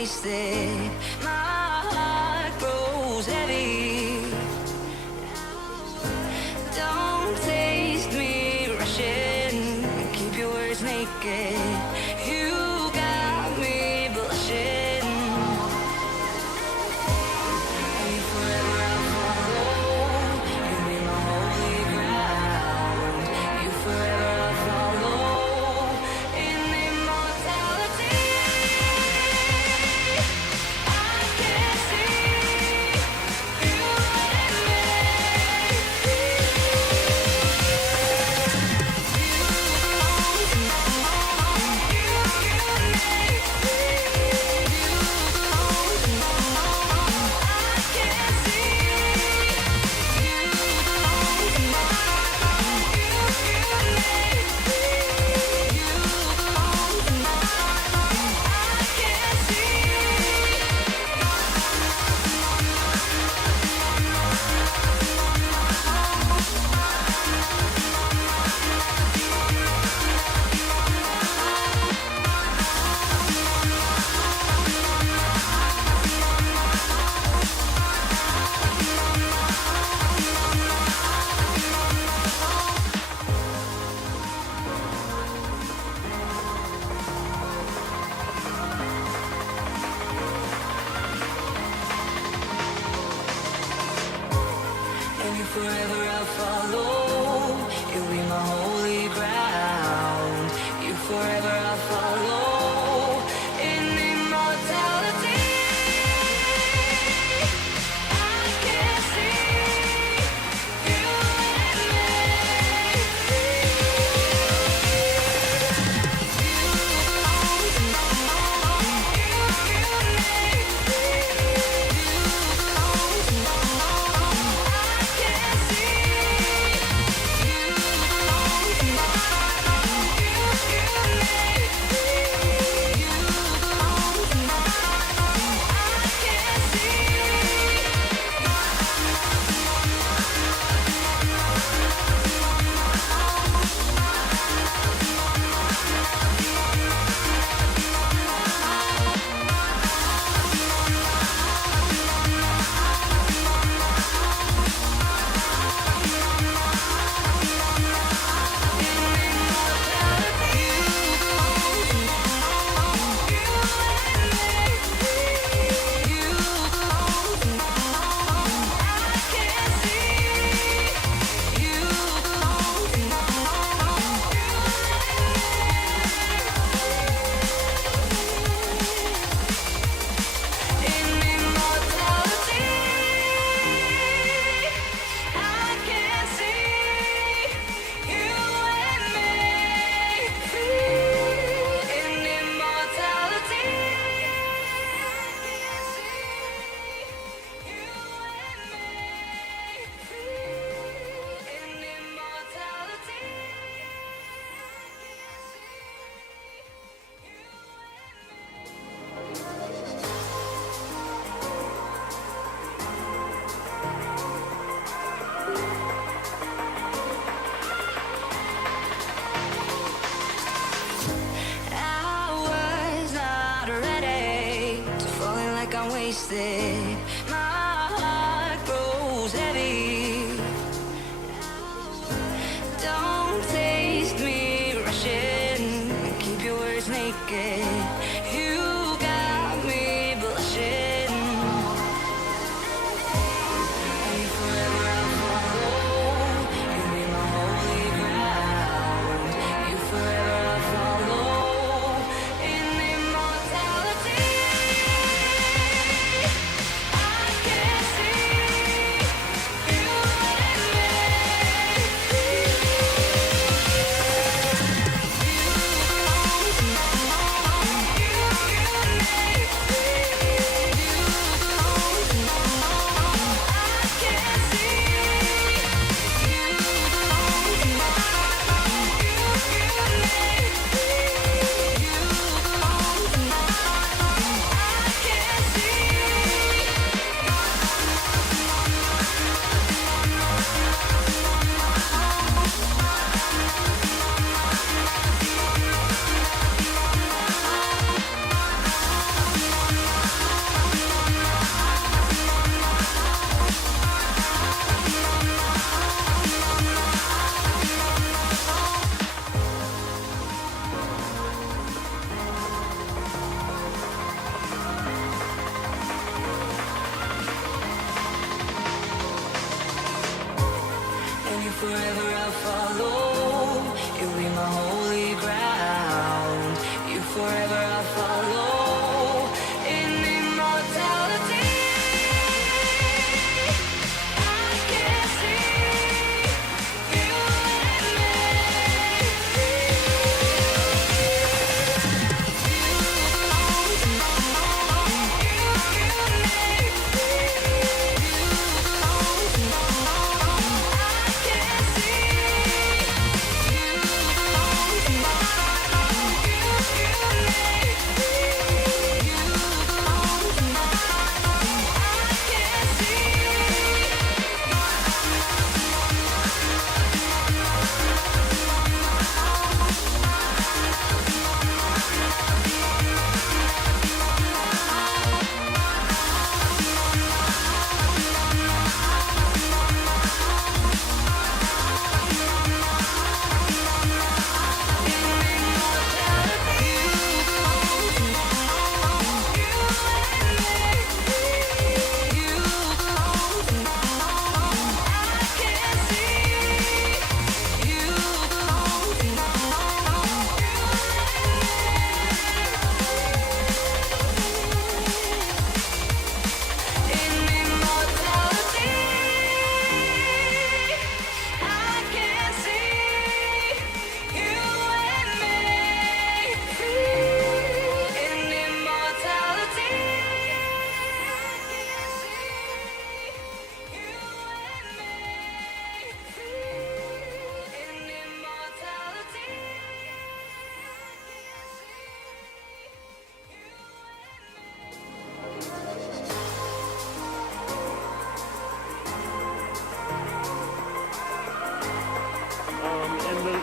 wasted. My heart grows heavy. Don't taste me rushing. Keep your words naked. You got me blushing. And you forever I'll follow. You be my holy ground. You forever I'll follow. In immortality, I can see you and me. And you forever I'll follow. You'll be my holy ground. You forever I'll follow. In immortality, I can see you and me. Wasted. My heart grows heavy. Don't taste me rushing. Keep your words naked. You got me blushing. And you forever I'll follow. You be my holy ground. You forever I'll follow. In immortality, I forever I'll follow. You'll be my holy ground. You forever I'll follow. In immortality, I can see you and me.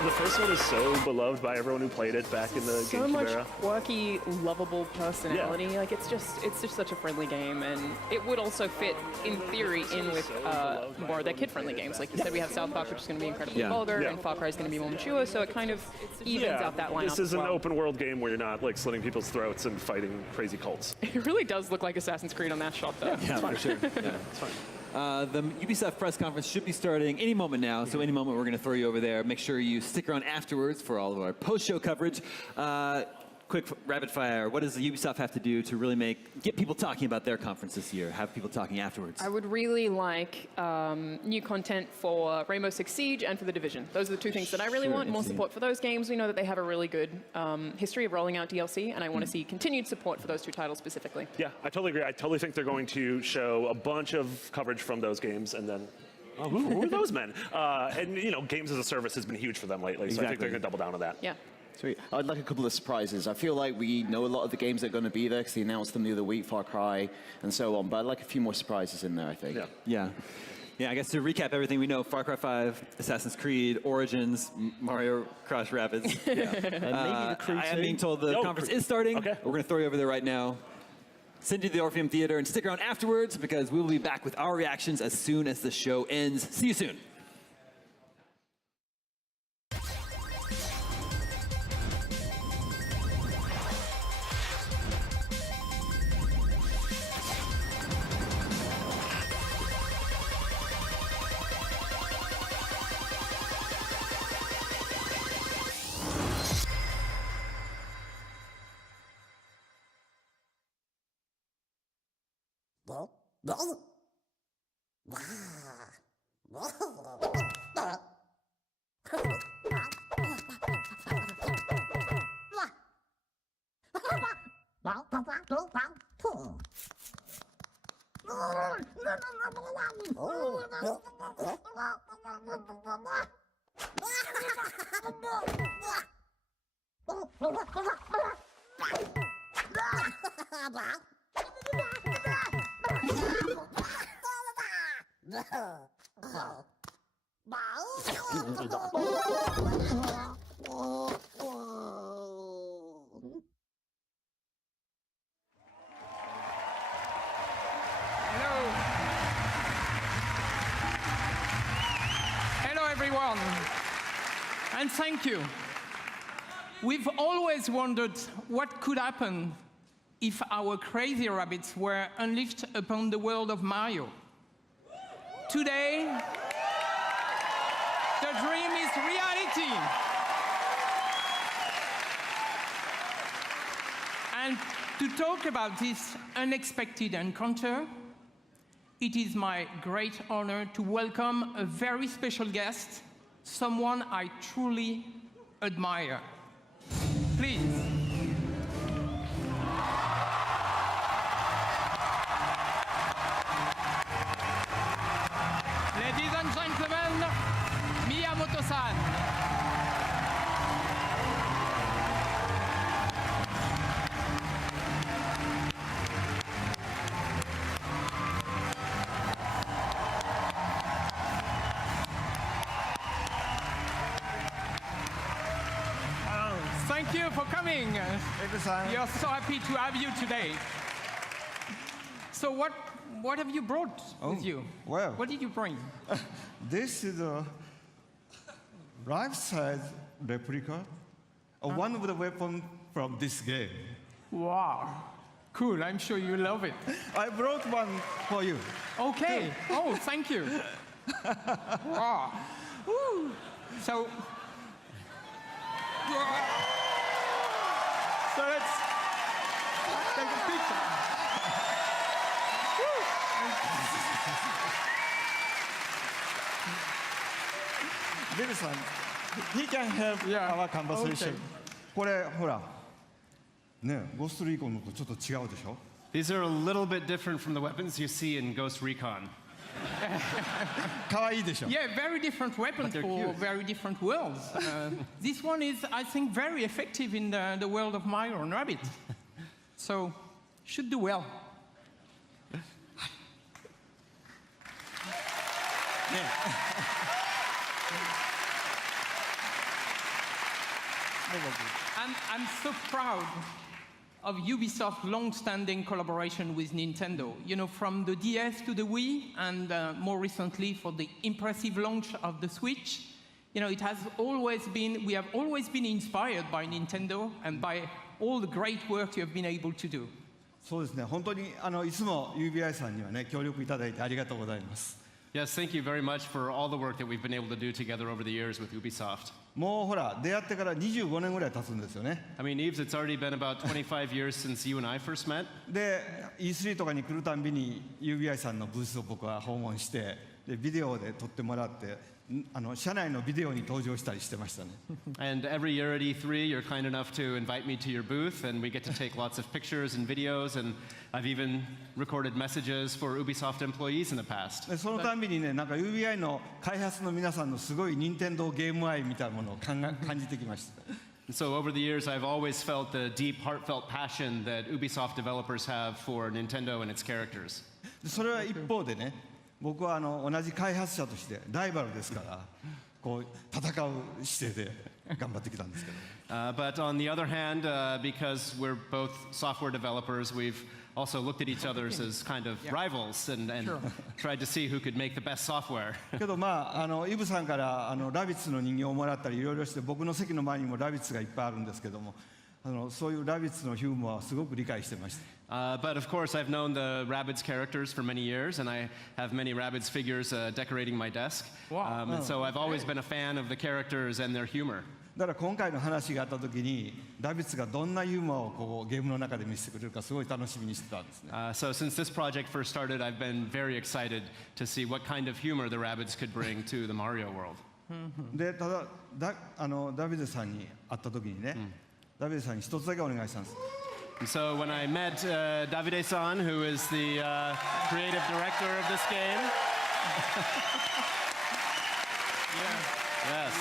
The first one is so beloved by everyone who played it back in the So GameCube much era. quirky, lovable personality. Like it's just such a friendly game, and it would also fit in theory in with more of their kid-friendly games. Like you said, we have South Park, which is going to be incredibly vulgar, and Far Cry is going to be more mature. So it kind of evens out that lineup. This is as an well. open world game where you're not like slitting people's throats and fighting crazy cults. It really does look like Assassin's Creed on that shot, though. Yeah, for sure. Yeah. It's fine. The Ubisoft press conference should be starting any moment now, so any moment we're going to throw you over there. Make sure you stick around afterwards for all of our post-show coverage. Quick rapid fire. What does the Ubisoft have to do to really get people talking about their conference this year? Have people talking afterwards? I would really like new content for Rainbow Six Siege and for The Division. Those are the two things that I really want. More support for those games. We know that they have a really good history of rolling out DLC, and I want to see continued support for those two titles specifically. Yeah, I totally agree. I totally think they're going to show a bunch of coverage from those games, and then who are those men? And you know, games as a service has been huge for them lately, so I think they're going to double down on that. Yeah. Sweet. I'd like a couple of surprises. I feel like we know a lot of the games that are going to be there because they announced them the other week, Far Cry and so on, but I'd like a few more surprises in there, I think. Yeah. Yeah, I guess to recap everything we know, Far Cry 5, Assassin's Creed, Origins, Mario Cross Rapids. And maybe the Crew I am being told the conference is starting. Okay. We're going to throw you over there right now. Send you to the Orpheum Theater and stick around afterwards because we will be back with our reactions as soon as the show ends. See you soon. Hello, everyone, and thank you. We've always wondered what could happen if our crazy rabbits were unleashed upon the world of Mario. Today, The dream is reality. And to talk about this unexpected encounter, it is my great honor to welcome a very special guest, someone I truly admire. Please. Ladies and gentlemen, Miyamoto-san. Thank you for coming. We are so happy to have you today. So what have you brought with you? well. What did you bring? This is a life-size replica of one of the weapons from this game. Wow. Cool, I'm sure you love it. I brought one for you. Okay. Oh, thank you. Wow. Woo. So let's take a picture. Bill-san, he can help Yeah. our conversation. Okay. これほら、ね、ゴーストリーコンのとちょっと違うでしょ These are a little bit different from the weapons you see in Ghost Recon. 可愛いでしょ Yeah, very different weapons they're for cute. very different worlds. This one is, I think, very effective in the world of Mario and Rabbit. So, should do well. And I'm so proud of Ubisoft's long-standing collaboration with Nintendo. You know, from the DS to the Wii, and more recently for the impressive launch of the Switch. You know, it has always been, we have always been inspired by Nintendo and by all the great work you have been able to do. そうですね、本当にいつも UBI さんにはね、協力いただいてありがとうございます。 Yes, thank you very much for all the work that we've been able to do together over the years with Ubisoft. もうほら、出会ってから25年ぐらい経つんですよね。 I mean, Yves, it's already been about 25 years since you and I first met. で、E3 とかに来るたんびに UBI さんのブースを僕は訪問して、でビデオで撮ってもらって、社内のビデオに登場したりしてましたね。And every year at E3, you're kind enough to invite me to your booth, and we get to take lots of pictures and videos, and I've even recorded messages for Ubisoft employees in the past. でそのたんびにね、なんか UBI の開発の皆さんのすごい任天堂ゲーム愛みたいなものを感じてきました。 And so over the years, I've always felt the deep, heartfelt passion that Ubisoft developers have for Nintendo and its characters. でそれは一方でね、僕は同じ開発者としてライバルですから、こう戦う姿勢で頑張ってきたんですけど。But on the other hand, because we're both software developers, we've also looked at each other as kind of rivals and tried to see who could make the best software. けどまあイブさんからラビッツの人形をもらったりいろいろして、僕の席の前にもラビッツがいっぱいあるんですけども、そういうラビッツのヒューモアはすごく理解してました。But of course, I've known the Rabbids characters for many years, and I have many Rabbids figures decorating my desk. Wow. And so I've always been a fan of the characters and their humor. だから今回の話があった時にラビッツがどんなユーモアをこうゲームの中で見せてくれるかすごい楽しみにしてたんですね。So since this project first started, I've been very excited to see what kind of humor the Rabbids could bring to the Mario world. でただダビデさんに会った時にね、ダビデさんに一つだけお願いしたんです。 And so when I met Davide-san, who is the creative director of this game, yes.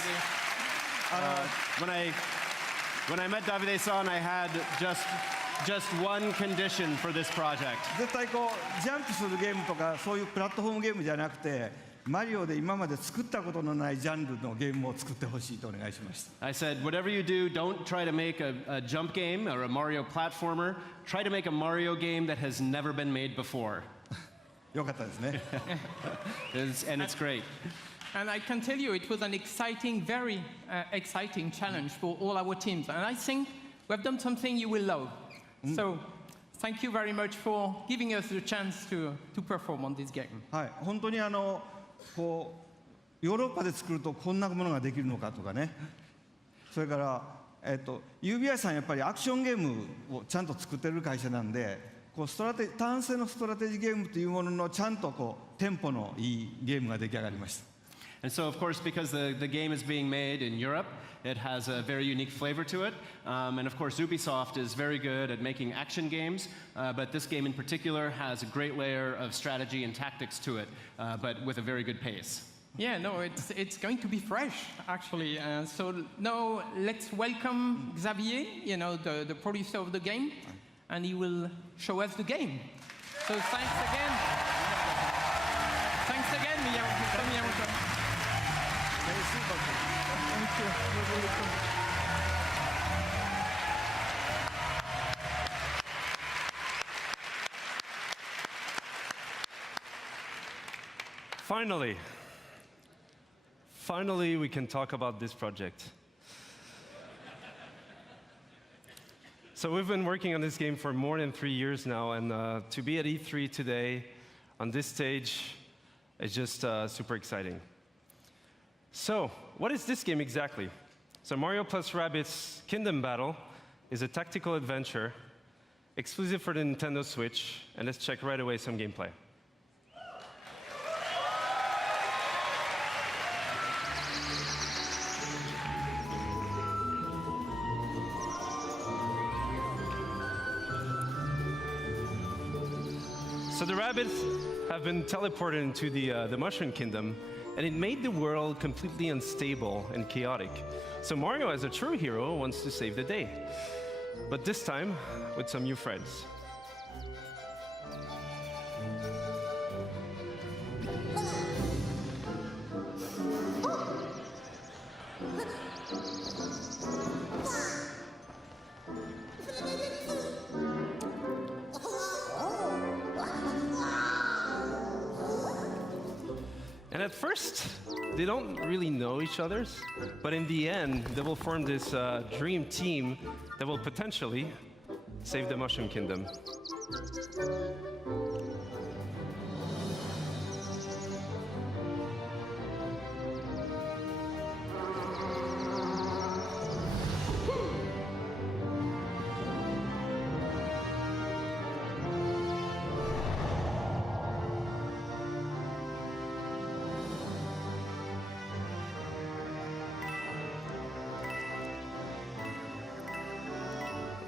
When I met Davide-san, I had just one condition for this project. 絶対こうジャンプするゲームとかそういうプラットフォームゲームじゃなくて、マリオで今まで作ったことのないジャンルのゲームを作ってほしいとお願いしました。 I said, whatever you do, don't try to make a jump game or a Mario platformer. Try to make a Mario game that has never been made before. よかったですね。And it's great. And I can tell you, it was an exciting, very exciting challenge for all our teams. And I think we've done something you will love. So, thank you very much for giving us the chance to perform on this game. はい、本当にこうヨーロッパで作るとこんなものができるのかとかね、それから、UBI さんやっぱりアクションゲームをちゃんと作ってる会社なんで、こう単性のストラテジーゲームというもののちゃんとこうテンポのいいゲームが出来上がりました。And so, of course, because the game is being made in Europe, it has a very unique flavor to it. And of course, Ubisoft is very good at making action games, but this game in particular has a great layer of strategy and tactics to it, but with a very good pace. Yeah, no, it's going to be fresh, actually. So now let's welcome Xavier, the producer of the game, and he will show us the game. So thanks again. Thanks again, Miyamoto. Thank you. Finally, we can talk about this project. So we've been working on this game for more than 3 years now, and to be at E3 today on this stage is just super exciting. So, what is this game exactly? So Mario plus Rabbids Kingdom Battle is a tactical adventure exclusive for the Nintendo Switch, and let's check right away some gameplay. So the rabbits have been teleported into the Mushroom Kingdom, and it made the world completely unstable and chaotic. So Mario, as a true hero, wants to save the day, but this time with some new friends. And at first, they don't really know each other, but in the end, they will form this dream team that will potentially save the Mushroom Kingdom.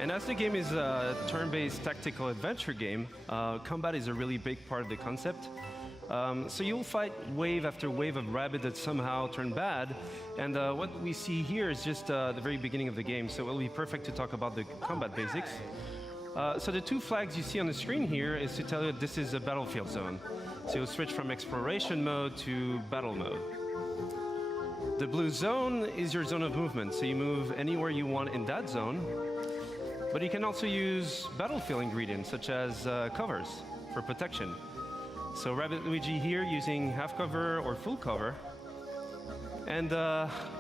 And as the game is a turn-based tactical adventure game, combat is a really big part of the concept. So you'll fight wave after wave of rabbit that somehow turn bad, and what we see here is just the very beginning of the game, so it will be perfect to talk about the combat basics. So the two flags you see on the screen here is to tell you that this is a battlefield zone. So you'll switch from exploration mode to battle mode. The blue zone is your zone of movement, so you move anywhere you want in that zone. But you can also use battlefield ingredients, such as covers for protection. So Rabbit Luigi here using half cover or full cover. And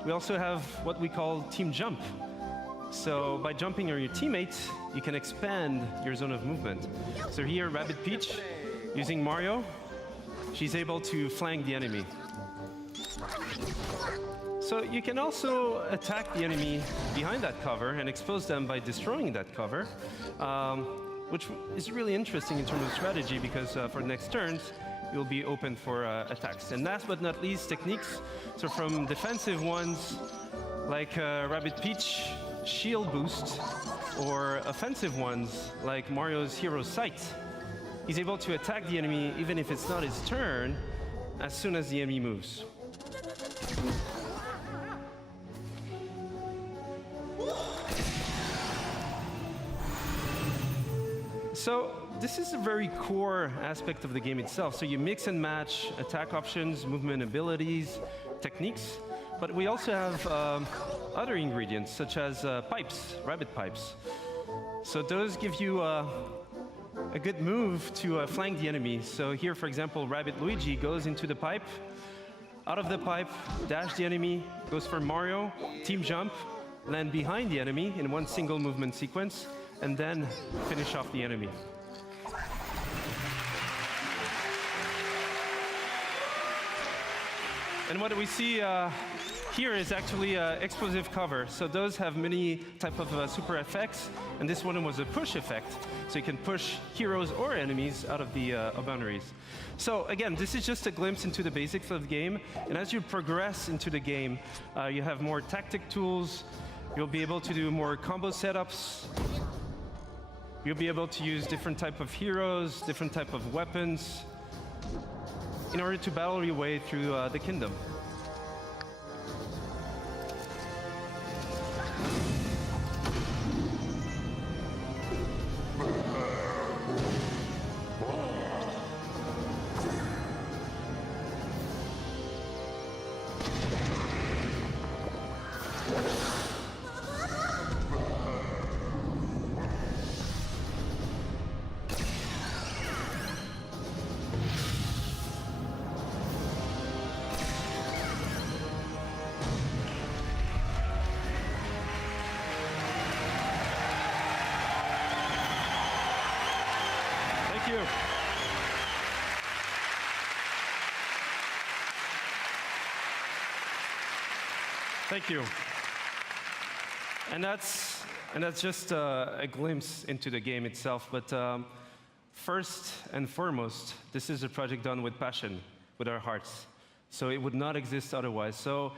we also have what we call team jump. So by jumping on your teammates, you can expand your zone of movement. So here, Rabbit Peach, using Mario, she's able to flank the enemy. So you can also attack the enemy behind that cover and expose them by destroying that cover, which is really interesting in terms of strategy because for the next turns, you'll be open for attacks. And last but not least, techniques. So from defensive ones, like Rabbit Peach shield boost, or offensive ones, like Mario's Hero Sight. He's able to attack the enemy even if it's not his turn, as soon as the enemy moves. So this is a very core aspect of the game itself. So you mix and match attack options, movement abilities, techniques, but we also have other ingredients such as pipes, rabbit pipes. So those give you a good move to flank the enemy. So here, for example, Rabbit Luigi goes into the pipe, out of the pipe, dash the enemy, goes for Mario, team jump, land behind the enemy in one single movement sequence, and then finish off the enemy. And what we see here is actually explosive cover. So those have many type of super effects, and this one was a push effect. So you can push heroes or enemies out of the boundaries. So again, this is just a glimpse into the basics of the game. And as you progress into the game, you have more tactic tools. You'll be able to do more combo setups. You'll be able to use different type of heroes, different type of weapons, in order to battle your way through the kingdom. Thank you. Thank you. And that's just a glimpse into the game itself. But first and foremost, this is a project done with passion, with our hearts. So it would not exist otherwise. So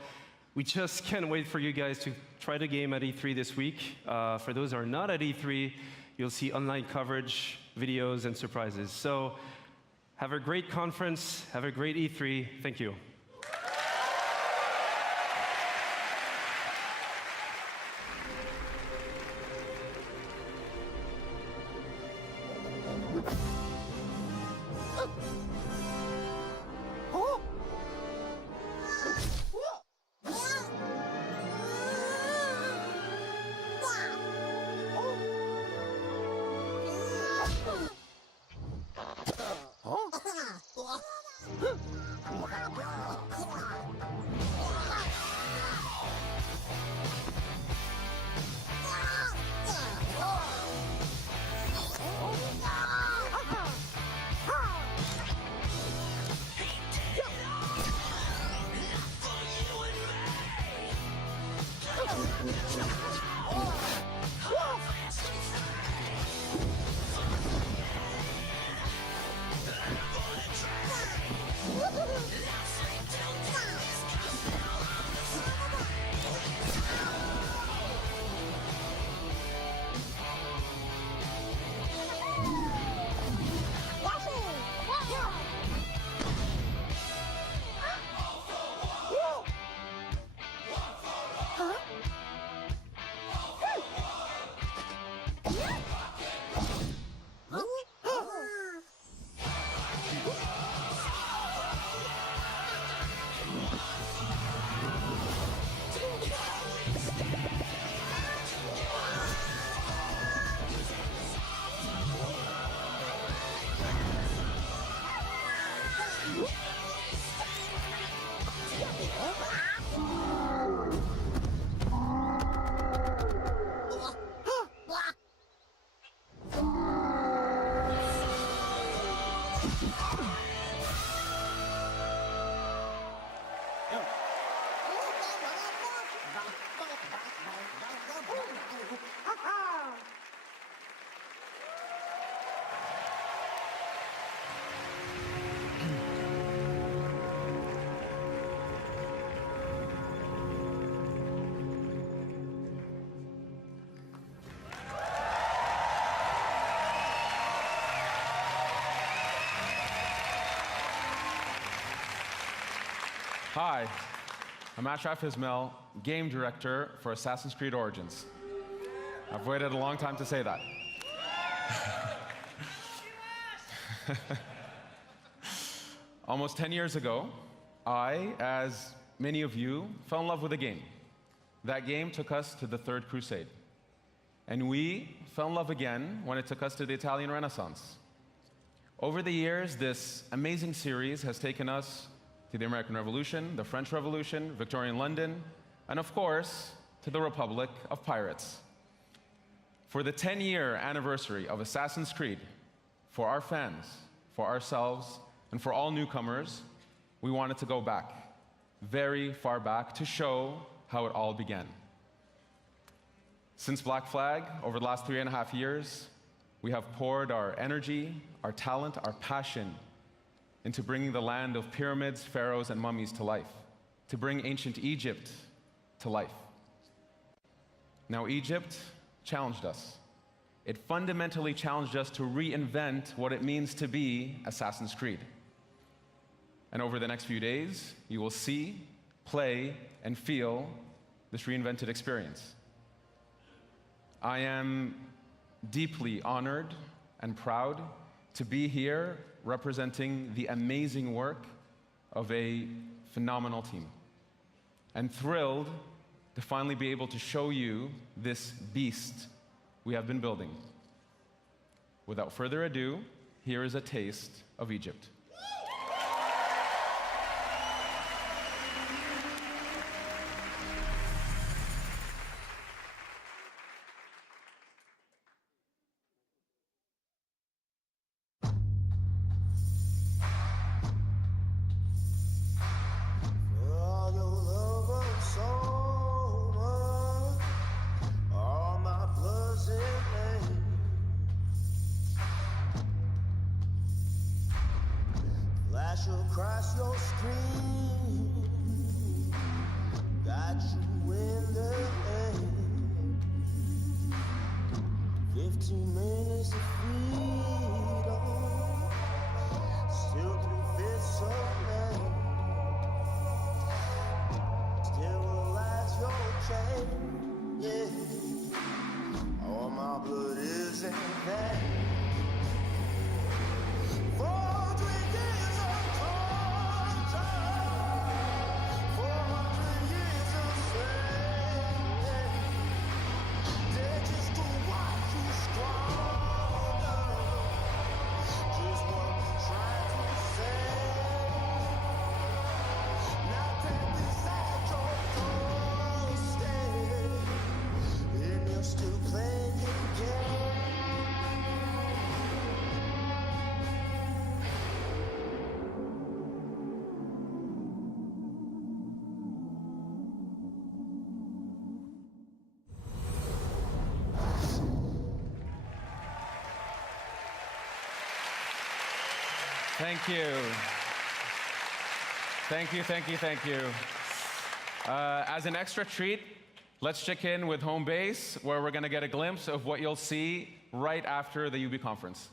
we just can't wait for you guys to try the game at E3 this week. For those who are not at E3, you'll see online coverage, videos, and surprises. So have a great conference, have a great E3. Thank you. Hi, I'm Ashraf Ismail, Game Director for Assassin's Creed Origins. I've waited a long time to say that. Almost 10 years ago, I, as many of you, fell in love with a game. That game took us to the Third Crusade. And we fell in love again when it took us to the Italian Renaissance. Over the years, this amazing series has taken us to the American Revolution, the French Revolution, Victorian London, and of course, to the Republic of Pirates. For the 10-year anniversary of Assassin's Creed, for our fans, for ourselves, and for all newcomers, we wanted to go back. very far back to show how it all began. Since Black Flag, over the last 3.5 years, we have poured our energy, our talent, our passion into bringing the land of pyramids, pharaohs, and mummies to life, to bring ancient Egypt to life. Now, Egypt challenged us. It fundamentally challenged us to reinvent what it means to be Assassin's Creed. And over the next few days, you will see, play, and feel this reinvented experience. I am deeply honored and proud to be here representing the amazing work of a phenomenal team, and thrilled to finally be able to show you this beast we have been building. Without further ado, here is a taste of Egypt. Across your screen, got you in the air. 15 minutes of freedom, still can fit so many. Still relax your chain, yeah. All my blood is in vain. Thank you. Thank you, thank you, thank you. As an extra treat, let's check in with home base, where we're going to get a glimpse of what you'll see right after the UB conference.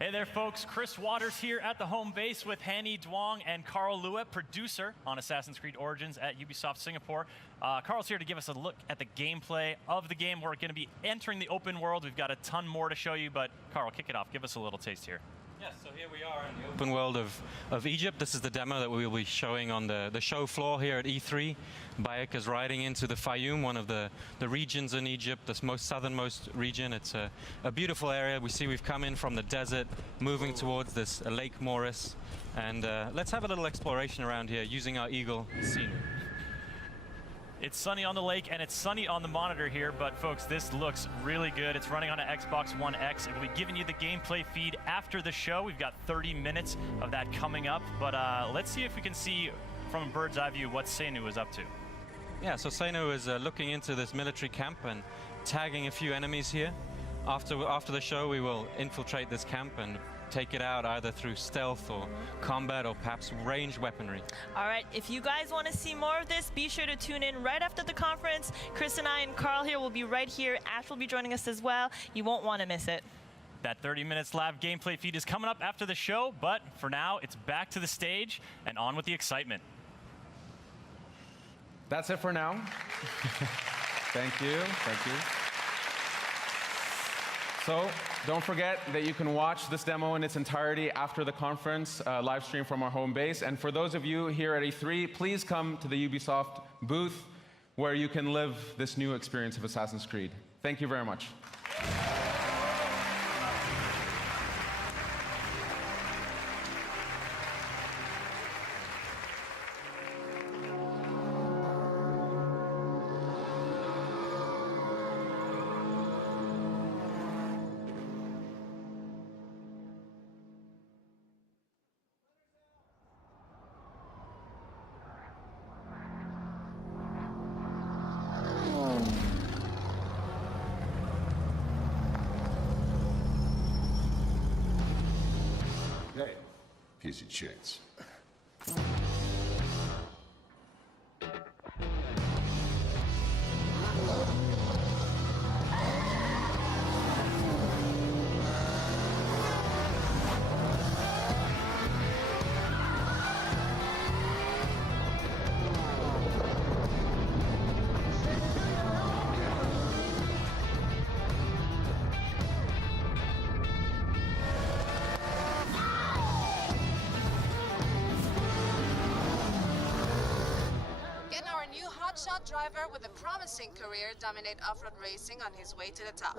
Hey there, folks. Chris Waters here at the home base with Hanny Duong and Carl Lua, producer on Assassin's Creed Origins at Ubisoft Singapore. Carl's here to give us a look at the gameplay of the game. We're going to be entering the open world. We've got a ton more to show you, but Carl, kick it off. Give us a little taste here. Yes, so here we are in the open world of Egypt. This is the demo that we will be showing on the show floor here at E3. Bayek is riding into the Fayum, one of the regions in Egypt, the most southernmost region. It's a beautiful area. We see we've come in from the desert, moving towards this Lake Moris. And let's have a little exploration around here using our Eagle scenery. It's sunny on the lake and it's sunny on the monitor here, but folks, this looks really good. It's running on an Xbox One X. We'll be giving you the gameplay feed after the show. We've got 30 minutes of that coming up, but let's see if we can see from a bird's eye view what Seinu is up to. Yeah, so Seinu is looking into this military camp and tagging a few enemies here. After the show, we will infiltrate this camp and take it out either through stealth or combat or perhaps ranged weaponry. All right, if you guys want to see more of this, be sure to tune in right after the conference. Chris and I and Carl here will be right here. Ash will be joining us as well. You won't want to miss it. That 30 minutes live gameplay feed is coming up after the show, but for now, it's back to the stage and on with the excitement. That's it for now. Thank you. Thank you. So don't forget that you can watch this demo in its entirety after the conference, live stream from our home base. And for those of you here at E3, please come to the Ubisoft booth where you can live this new experience of Assassin's Creed. Thank you very much. here's your chance. hotshot driver with a promising career dominate off-road racing on his way to the top.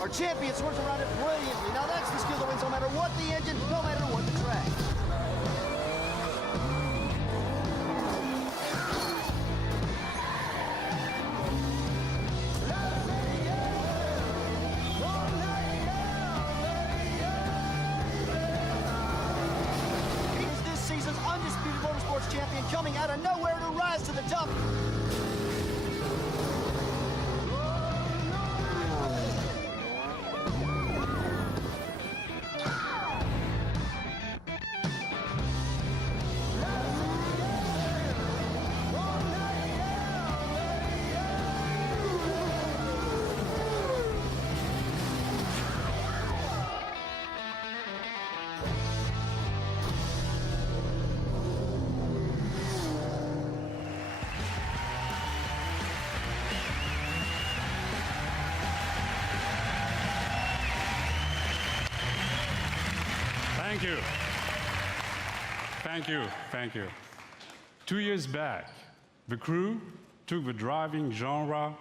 Our champion swerves around it brilliantly. Now that's the skill that wins no matter what the engine, no matter what the track. He's this season's undisputed motorsports champion, coming out of nowhere to rise to the top. Thank you. Thank you. Thank you. 2 years back, the crew took the driving genre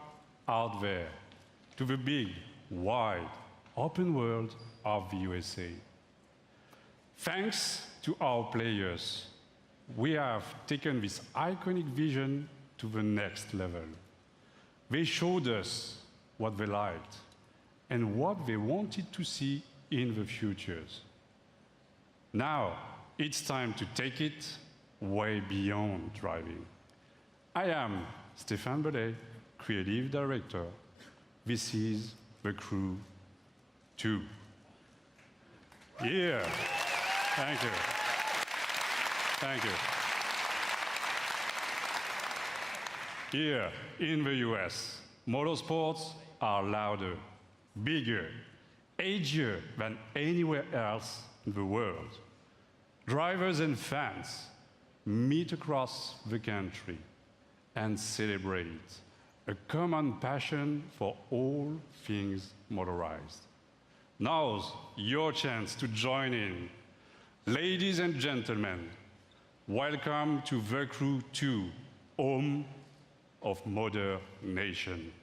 out there to the big, wide, open world of the USA. Thanks to our players, we have taken this iconic vision to the next level. They showed us what they liked and what they wanted to see in the futures. Now, it's time to take it way beyond driving. I am Stéphane Bellet, Creative Director. This is The Crew 2. Yeah, thank you. Thank you. Here in the US, motorsports are louder, bigger, edgier than anywhere else in the world. Drivers and fans meet across the country and celebrate a common passion for all things motorized. Now's your chance to join in. Ladies and gentlemen, welcome to The Crew 2, home of Motor Nation.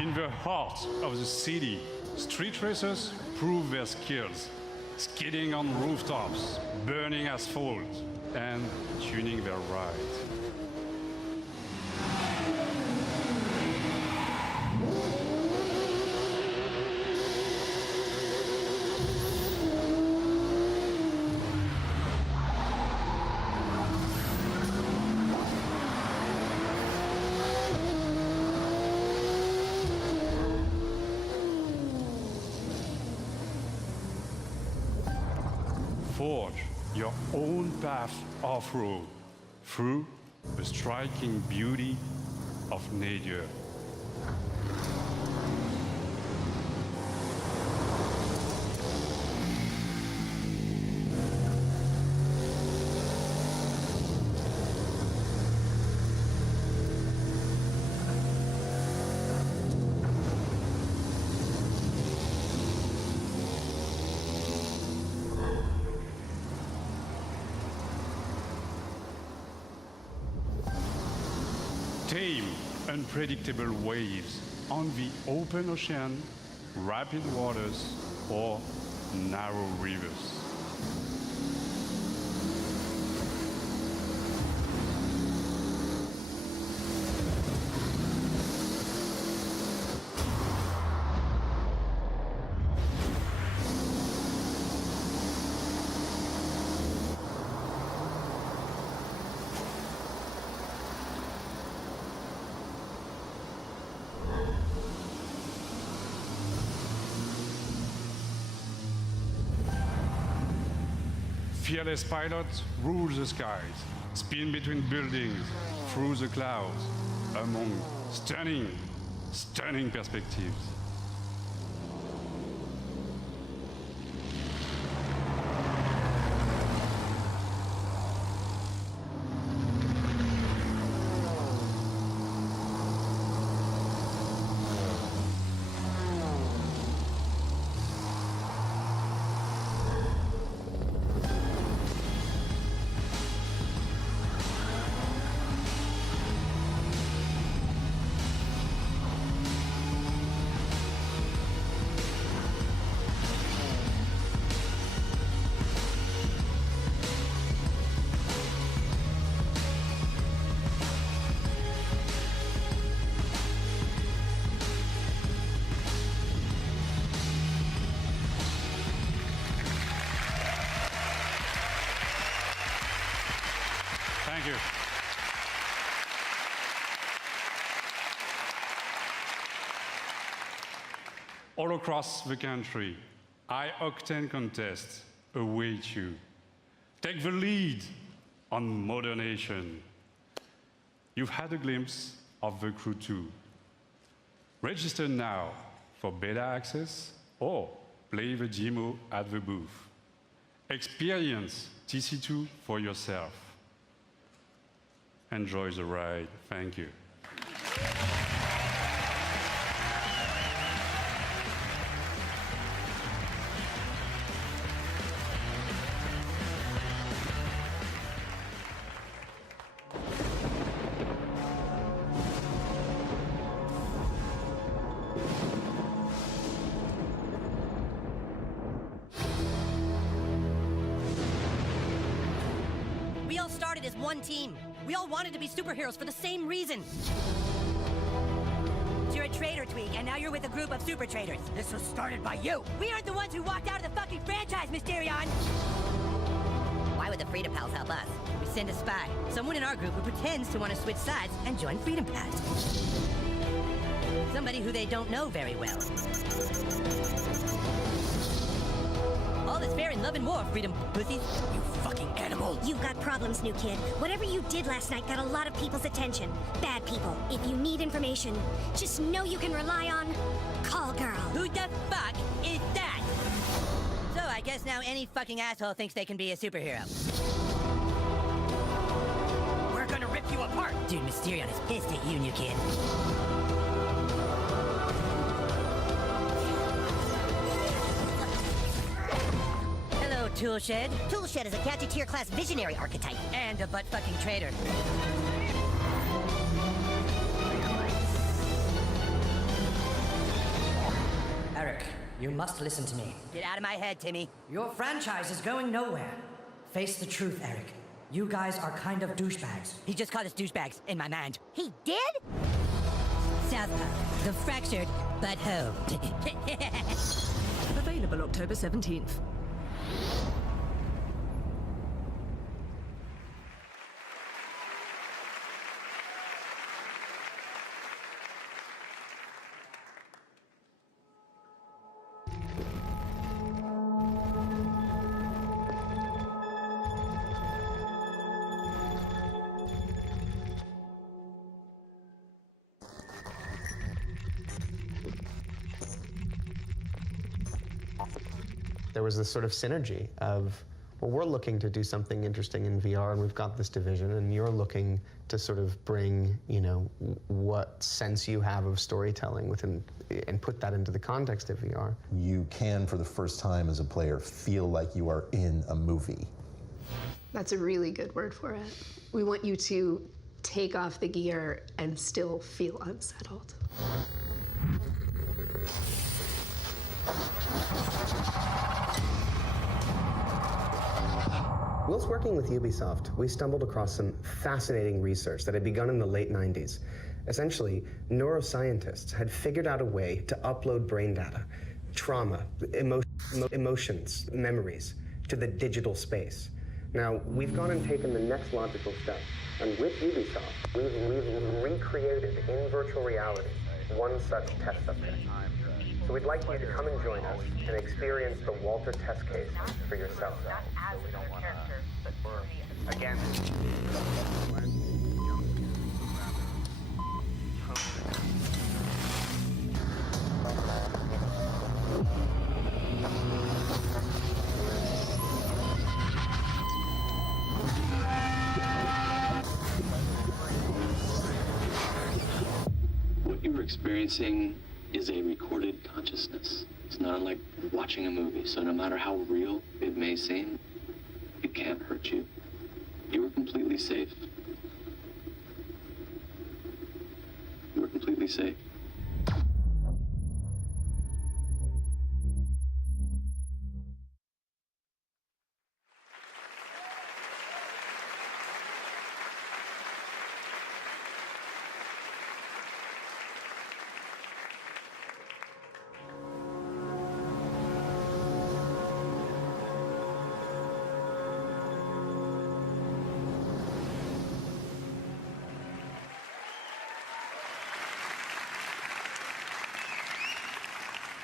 In the heart of the city, street racers prove their skills, skidding on rooftops, burning asphalt, and tuning their ride. forge your own path off-road through the striking beauty of nature. Tame, unpredictable waves on the open ocean, rapid waters, or narrow rivers. Fearless pilot rules the skies, spin between buildings, through the clouds, among stunning, stunning perspectives. Thank you. All across the country, high-octane contests await you. Take the lead on Modernation. You've had a glimpse of the Crew 2. Register now for beta access or play the demo at the booth. Experience TC2 for yourself. Enjoy the ride. Thank you. We all started as one team. We all wanted to be superheroes for the same reason. You're a traitor, Tweak, and now you're with a group of super traitors. This was started by you. We aren't the ones who walked out of the fucking franchise, Mysterion. Why would the Freedom Pals help us? We send a spy, someone in our group who pretends to want to switch sides and join Freedom Pals. Somebody who they don't know very well. All is fair in love and war, Freedom pussies. You fucking animal. You've got problems, new kid. Whatever you did last night got a lot of people's attention. Bad people. If you need information, just know you can rely on Call Girl. Who the fuck is that? So I guess now any fucking asshole thinks they can be a superhero. We're gonna rip you apart. Dude, Mysterion is pissed at you, new kid. Toolshed. Toolshed is a gadgeteer class visionary archetype. And a butt-fucking traitor. Eric, you must listen to me. Get out of my head, Timmy. Your franchise is going nowhere. Face the truth, Eric. You guys are kind of douchebags. He just called us douchebags in my mind. He did? Southpaw, the fractured but home. Available October 17th. there was this sort of synergy of, well, we're looking to do something interesting in VR, and we've got this division, and you're looking to sort of bring, you know, what sense you have of storytelling within, and put that into the context of VR. You can, for the first time as a player, feel like you are in a movie. That's a really good word for it. We want you to take off the gear and still feel unsettled. Whilst working with Ubisoft, we stumbled across some fascinating research that had begun in the late 90s. Essentially, neuroscientists had figured out a way to upload brain data, trauma, emotions, memories, to the digital space. Now, we've gone and taken the next logical step, and with Ubisoft, we've recreated in virtual reality one such test subject. So we'd like you to come and join us and experience the Walter test case for yourself. Again. What you were experiencing is a recorded consciousness. It's not unlike watching a movie, so no matter how real it may seem, it can't hurt you. You were completely safe. You were completely safe.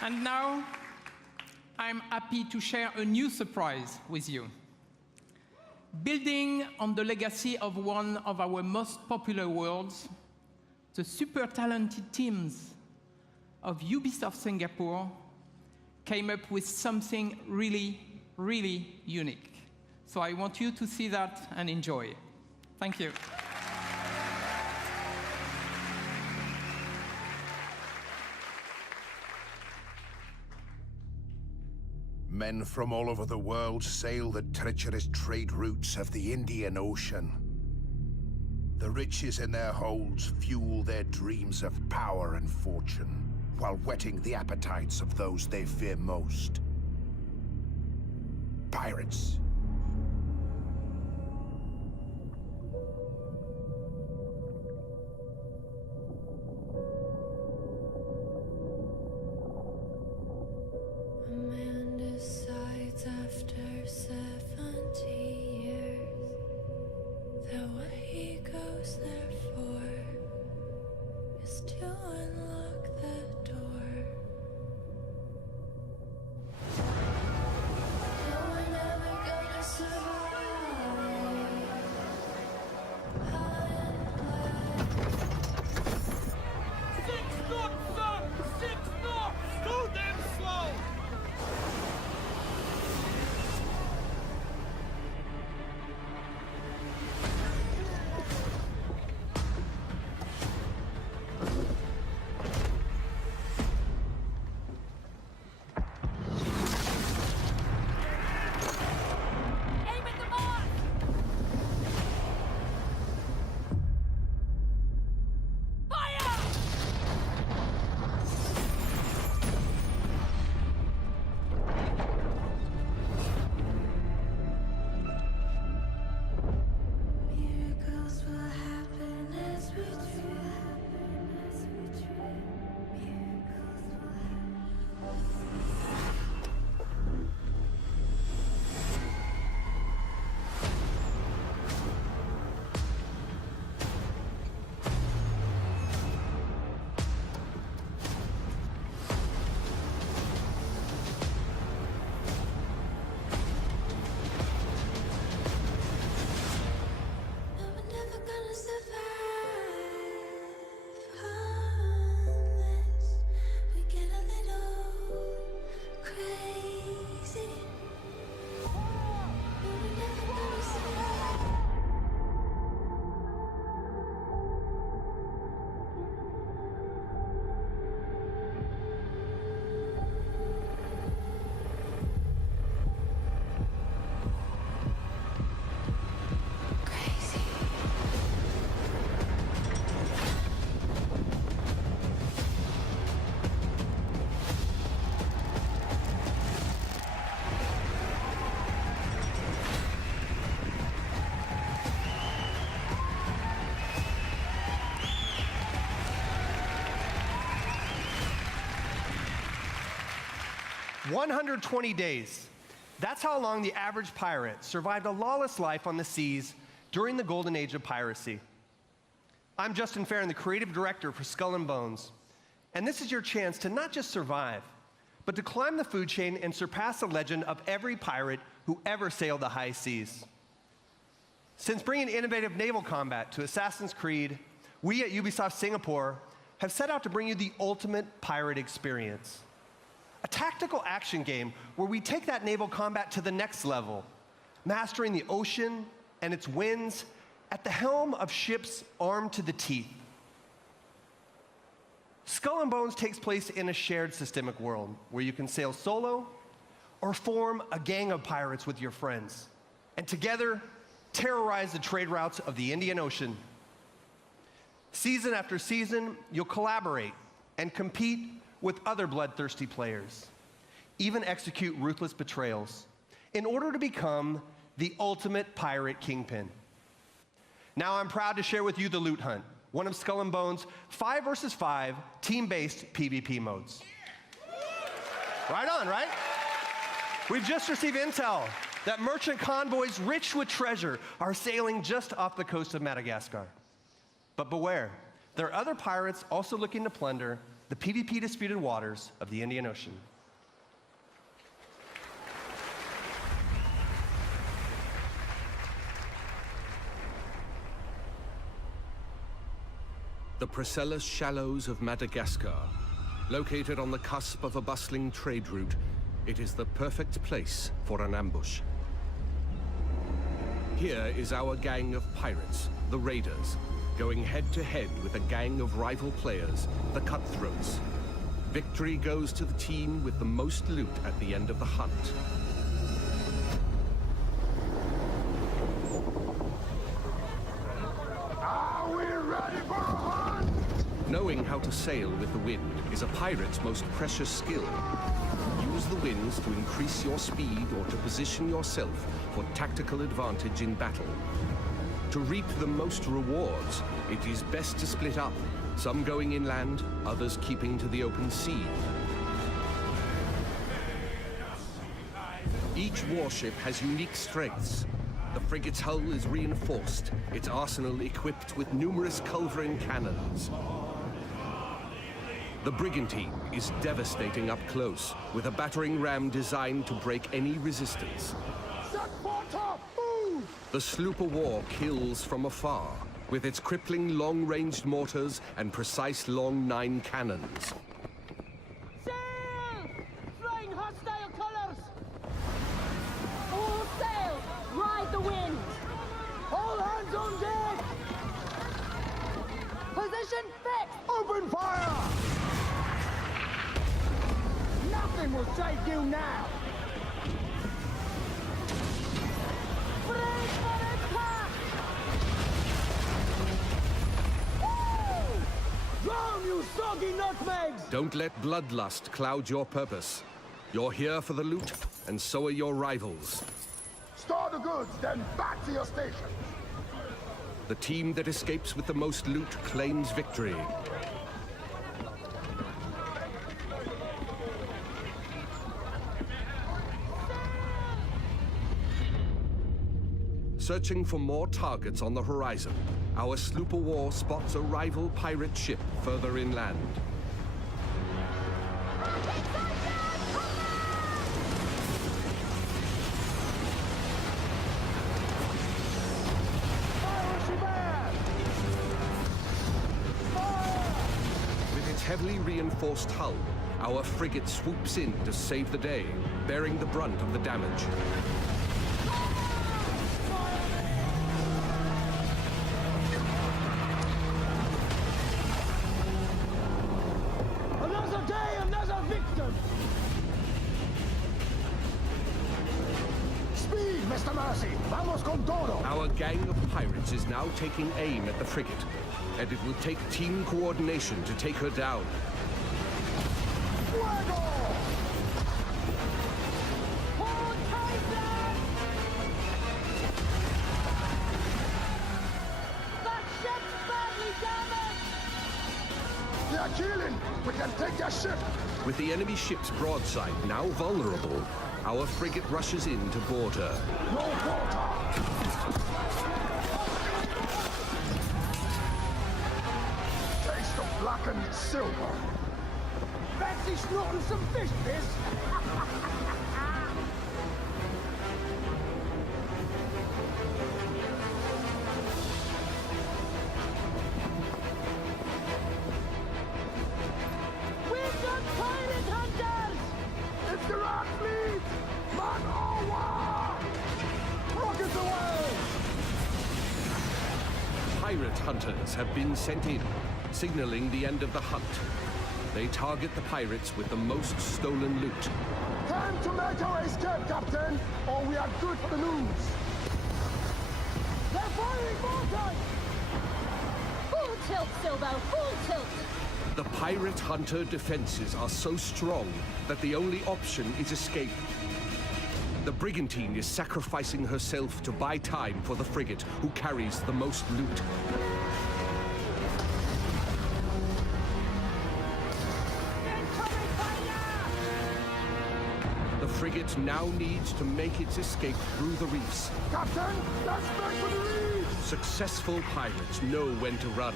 And now, I'm happy to share a new surprise with you. Building on the legacy of one of our most popular worlds, the super talented teams of Ubisoft Singapore came up with something really, really unique. So I want you to see that and enjoy. Thank you. Men from all over the world sail the treacherous trade routes of the Indian Ocean. The riches in their holds fuel their dreams of power and fortune, while whetting the appetites of those they fear most. Pirates. After 70 years, that what he goes there for is to unlock the door. No, we're never gonna survive. High and black. 6 knots, sir! 6 knots! Too damn slow! 120 days. That's how long the average pirate survived a lawless life on the seas during the golden age of piracy. I'm Justin Farron, the creative director for Skull and Bones, and this is your chance to not just survive, but to climb the food chain and surpass the legend of every pirate who ever sailed the high seas. Since bringing innovative naval combat to Assassin's Creed, we at Ubisoft Singapore have set out to bring you the ultimate pirate experience. A tactical action game where we take that naval combat to the next level, mastering the ocean and its winds at the helm of ships armed to the teeth. Skull and Bones takes place in a shared systemic world where you can sail solo or form a gang of pirates with your friends, and together terrorize the trade routes of the Indian Ocean. Season after season, you'll collaborate and compete with other bloodthirsty players, even execute ruthless betrayals in order to become the ultimate pirate kingpin. Now I'm proud to share with you the Loot Hunt, one of Skull and Bones' 5 versus 5 team-based PvP modes. Right on, right? We've just received intel that merchant convoys rich with treasure are sailing just off the coast of Madagascar. But beware, there are other pirates also looking to plunder the PvP disputed waters of the Indian Ocean. The Priscilla Shallows of Madagascar. Located on the cusp of a bustling trade route, it is the perfect place for an ambush. Here is our gang of pirates, the Raiders, going head-to-head with a gang of rival players, the Cutthroats. Victory goes to the team with the most loot at the end of the hunt. Are we ready for a hunt? Knowing how to sail with the wind is a pirate's most precious skill. Use the winds to increase your speed or to position yourself for tactical advantage in battle. To reap the most rewards, it is best to split up, some going inland, others keeping to the open sea. Each warship has unique strengths. The frigate's hull is reinforced, its arsenal equipped with numerous culverin cannons. The brigantine is devastating up close, with a battering ram designed to break any resistance. The sloop of war kills from afar, with its crippling long-ranged mortars and precise long 9 cannons. Sail! Flying hostile colors! All sail! Ride the wind! All hands on deck! Position fixed! Open fire! Nothing will save you now! Drown, you soggy nutmegs! Don't let bloodlust cloud your purpose. You're here for the loot, and so are your rivals. Store the goods, then back to your station! The team that escapes with the most loot claims victory. Searching for more targets on the horizon, our sloop of war spots a rival pirate ship further inland. With its heavily reinforced hull, our frigate swoops in to save the day, bearing the brunt of the damage. Another day, another victim! Speed, Mr. Mercy! Vamos con todo! Our gang of pirates is now taking aim at the frigate, and it will take team coordination to take her down. Fuego! They're killing! We can take their ship! With the enemy ship's broadside now vulnerable, our frigate rushes in to board her. No water! Taste of blackened silver. Fancy snorting some fish piss? We've got pirate hunters! It's the Rock Fleet! Man o' war! Rockets away! Pirate hunters have been sent in, signaling the end of the hunt. They target the pirates with the most stolen loot. Time to make our escape, Captain, or we are good for the news. They're firing mortars! Full tilt, Silbo, full tilt! The pirate hunter defenses are so strong that the only option is escape. The brigantine is sacrificing herself to buy time for the frigate, who carries the most loot. The frigate now needs to make its escape through the reefs. Captain, let's make for the reefs! Successful pirates know when to run,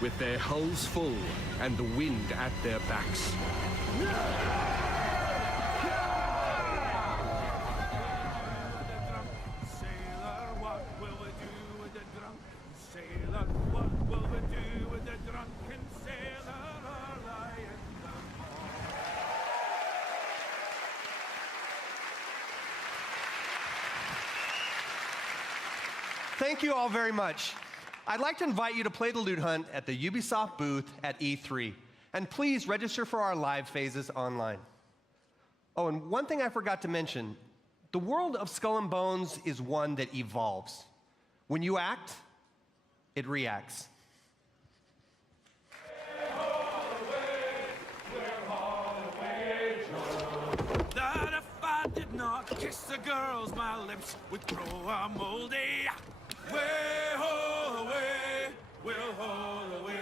with their hulls full and the wind at their backs. Sailor, what will we do with the drunken sailor? What will we do with the drunken sailor? Lie in the Thank you all very much. I'd like to invite you to play the loot hunt at the Ubisoft booth at E3. And please register for our live phases online. Oh, and one thing I forgot to mention, the world of Skull and Bones is one that evolves. When you act, it reacts. That if I did not kiss the girls, my lips would grow a moldy. Way ho away, we'll haul away.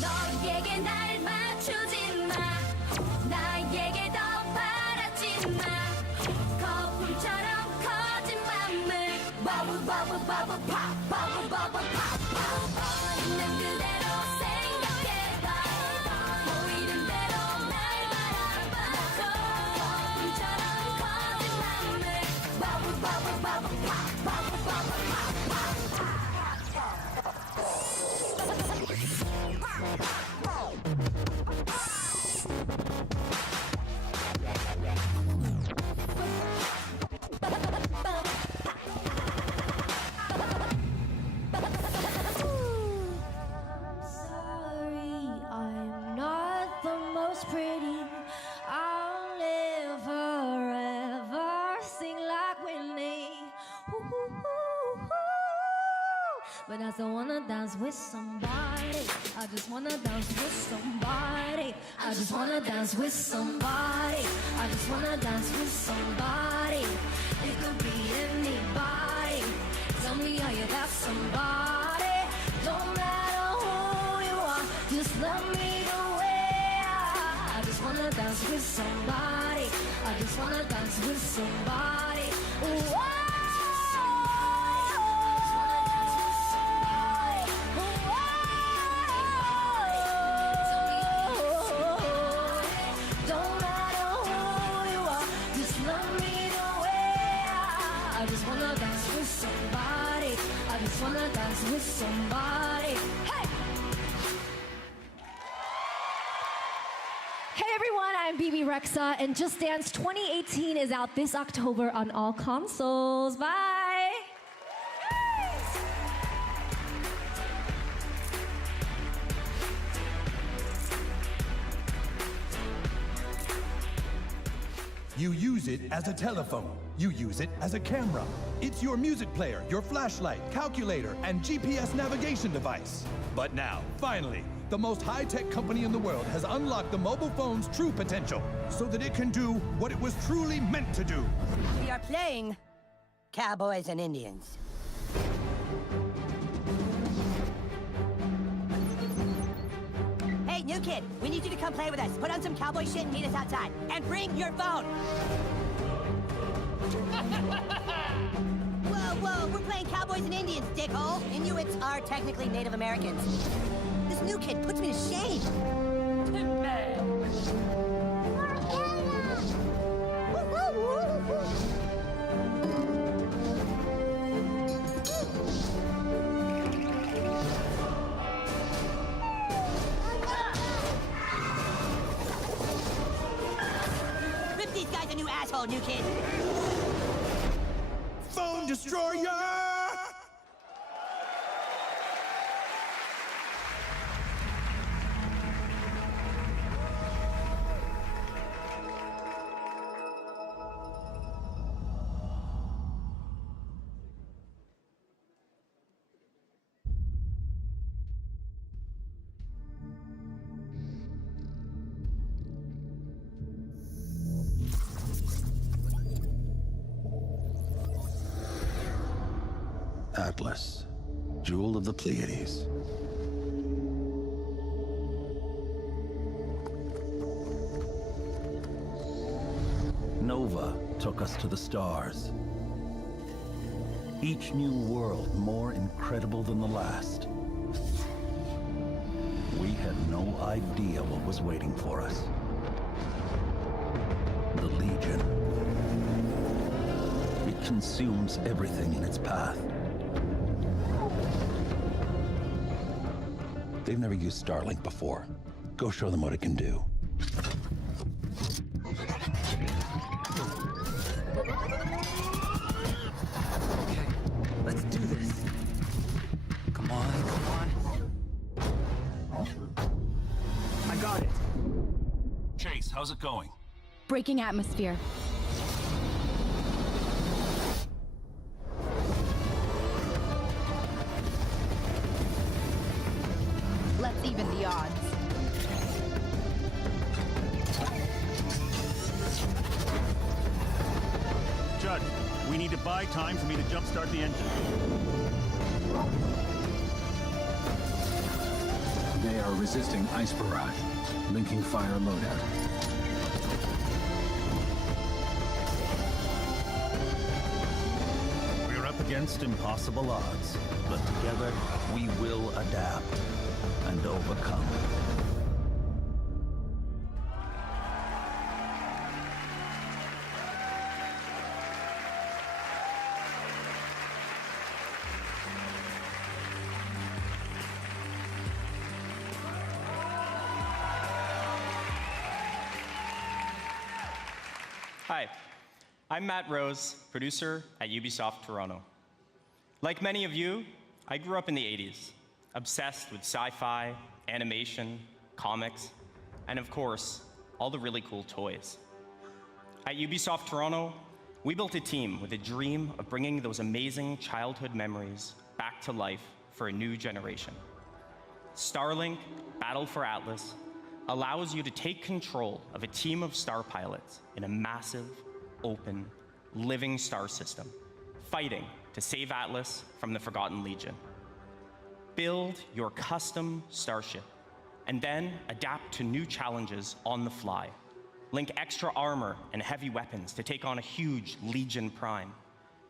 너에게 날 맞추지 마. 나에게 더 바라지 마. 거품처럼 커진 밤을 버블 버블 버블 팝 버블 버블 팝 있는 그대로 생각해봐. 보이는 대로 날 바라봐. 거품처럼 커진 밤을 버블 버블 버블 팝 버블 버블 팝 but I still wanna dance with somebody. I just wanna dance with somebody. I just wanna dance with somebody. I just wanna dance with somebody. It could be anybody. Tell me how you got somebody. Don't matter who you are, just love me the way I just wanna dance with somebody. I just wanna dance with somebody. Ooh, don't matter who you are, just love me the way I just wanna dance with somebody. I just wanna dance with somebody. Hey! Hey everyone, I'm BB Rexa, and Just Dance 2018 is out this October on all consoles. Bye! You use it as a telephone. You use it as a camera. It's your music player, your flashlight, calculator, and GPS navigation device. But now, finally, the most high-tech company in the world has unlocked the mobile phone's true potential so that it can do what it was truly meant to do. We are playing Cowboys and Indians. Hey, new kid, we need you to come play with us. Put on some cowboy shit and meet us outside. And bring your phone! Whoa, whoa, we're playing Cowboys and Indians, dickhole. Inuits are technically Native Americans. This new kid puts me to shame. Rip these guys a new asshole, new kid. Phone destroyer! Atlas, jewel of the Pleiades. Nova took us to the stars. Each new world more incredible than the last. We had no idea what was waiting for us. The Legion. It consumes everything in its path. They've never used Starlink before. Go show them what it can do. Okay, let's do this. Come on, come on. I got it. Chase, how's it going? Breaking atmosphere. Let's even the odds. Judd, we need to buy time for me to jumpstart the engine. They are resisting ice barrage. Linking fire loadout. We're up against impossible odds, but together We will adapt and overcome. Hi, I'm Matt Rose, producer at Ubisoft Toronto. Like many of you, I grew up in the 80s, obsessed with sci-fi, animation, comics, and of course, all the really cool toys. At Ubisoft Toronto, we built a team with a dream of bringing those amazing childhood memories back to life for a new generation. Starlink Battle for Atlas allows you to take control of a team of star pilots in a massive, open, living star system, fighting to save Atlas from the Forgotten Legion. Build your custom starship, and then adapt to new challenges on the fly. Link extra armor and heavy weapons to take on a huge Legion Prime.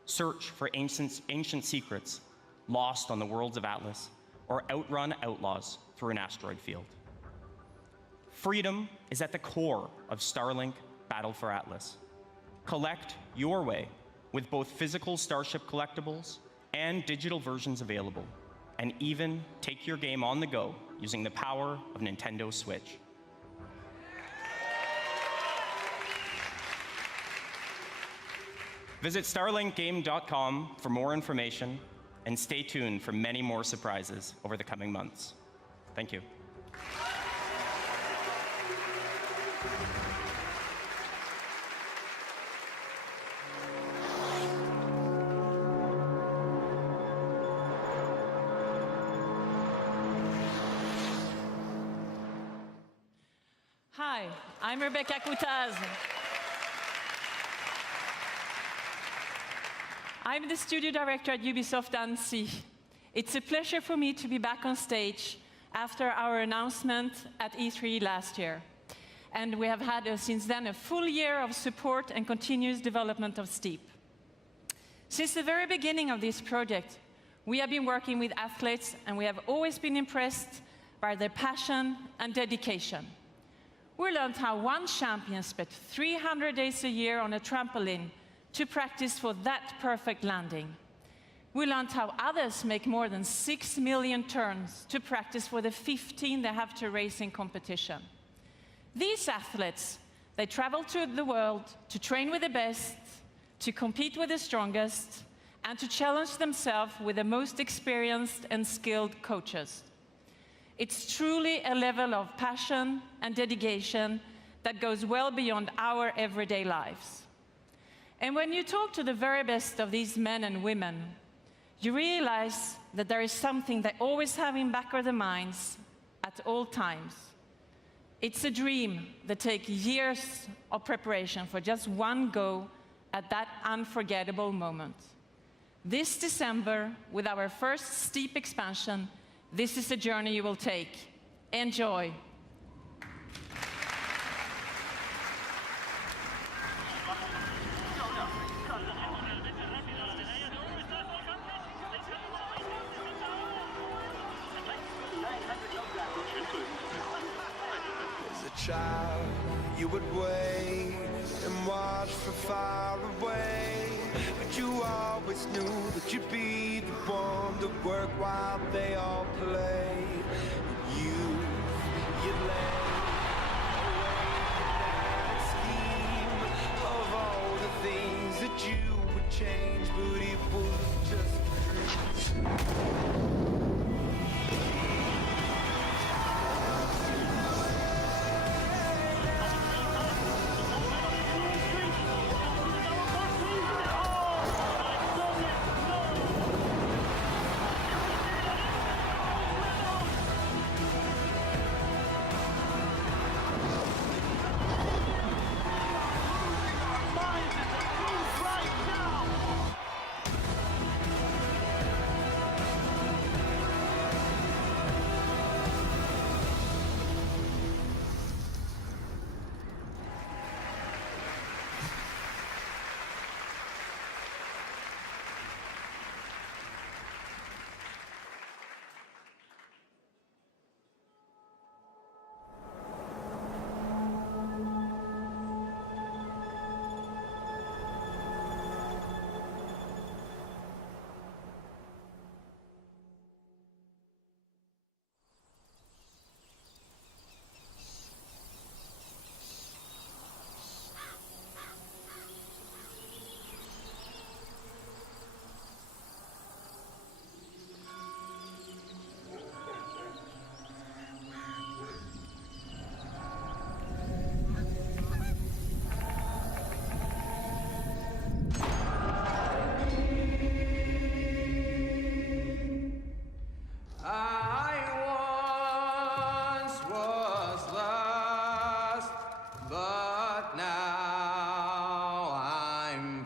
Search for ancient secrets lost on the worlds of Atlas, or outrun outlaws through an asteroid field. Freedom is at the core of Starlink Battle for Atlas. Collect your way with both physical Starship collectibles and digital versions available, and even take your game on the go using the power of Nintendo Switch. Visit starlinkgame.com for more information, and stay tuned for many more surprises over the coming months. Thank you. Hi, I'm Rebecca Coutaz. I'm the studio director at Ubisoft Annecy. It's a pleasure for me to be back on stage after our announcement at E3 last year. And we have had, since then, a full year of support and continuous development of Steep. Since the very beginning of this project, we have been working with athletes, and we have always been impressed by their passion and dedication. We learned how one champion spent 300 days a year on a trampoline to practice for that perfect landing. We learned how others make more than 6 million turns to practice for the 15 they have to race in competition. These athletes, they travel to the world to train with the best, to compete with the strongest, and to challenge themselves with the most experienced and skilled coaches. It's truly a level of passion and dedication that goes well beyond our everyday lives. And when you talk to the very best of these men and women, you realize that there is something they always have in back of their minds at all times. It's a dream that takes years of preparation for just one go at that unforgettable moment. This December, with our first Steep expansion, this is a journey you will take. Enjoy. As a child, you would wait and watch from far away, but you always knew that you'd be the one to work while they all play. And you'd lay awake and scheme of all the things that you would change, but it was just a dream.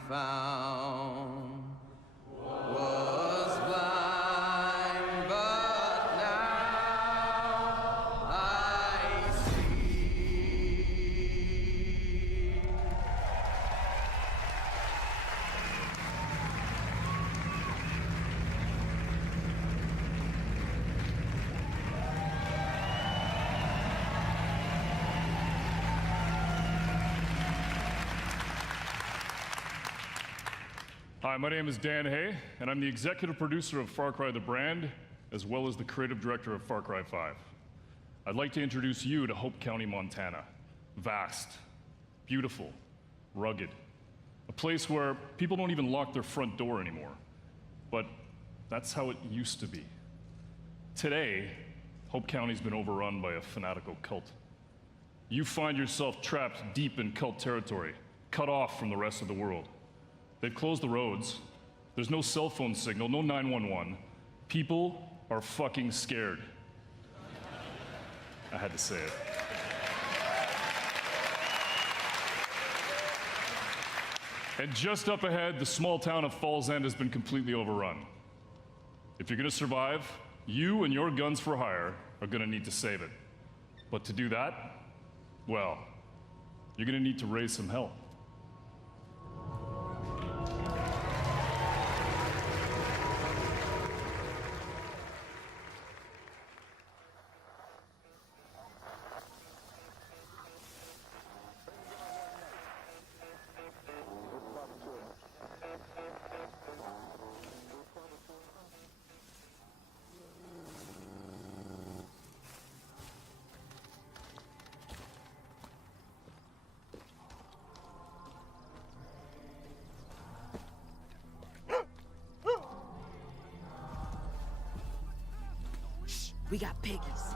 found was blind, but now I see. Hi, my name is Dan Hay, and I'm the executive producer of Far Cry the brand, as well as the creative director of Far Cry 5. I'd like to introduce you to Hope County, Montana. Vast, beautiful, rugged. A place where people don't even lock their front door anymore. But that's how it used to be. Today, Hope County's been overrun by a fanatical cult. You find yourself trapped deep in cult territory, cut off from the rest of the world. They've closed the roads. There's no cell phone signal, no 911. People are fucking scared. I had to say it. And just up ahead, the small town of Falls End has been completely overrun. If you're gonna survive, you and your guns for hire are gonna need to save it. But to do that, well, you're gonna need to raise some hell. We got piggies.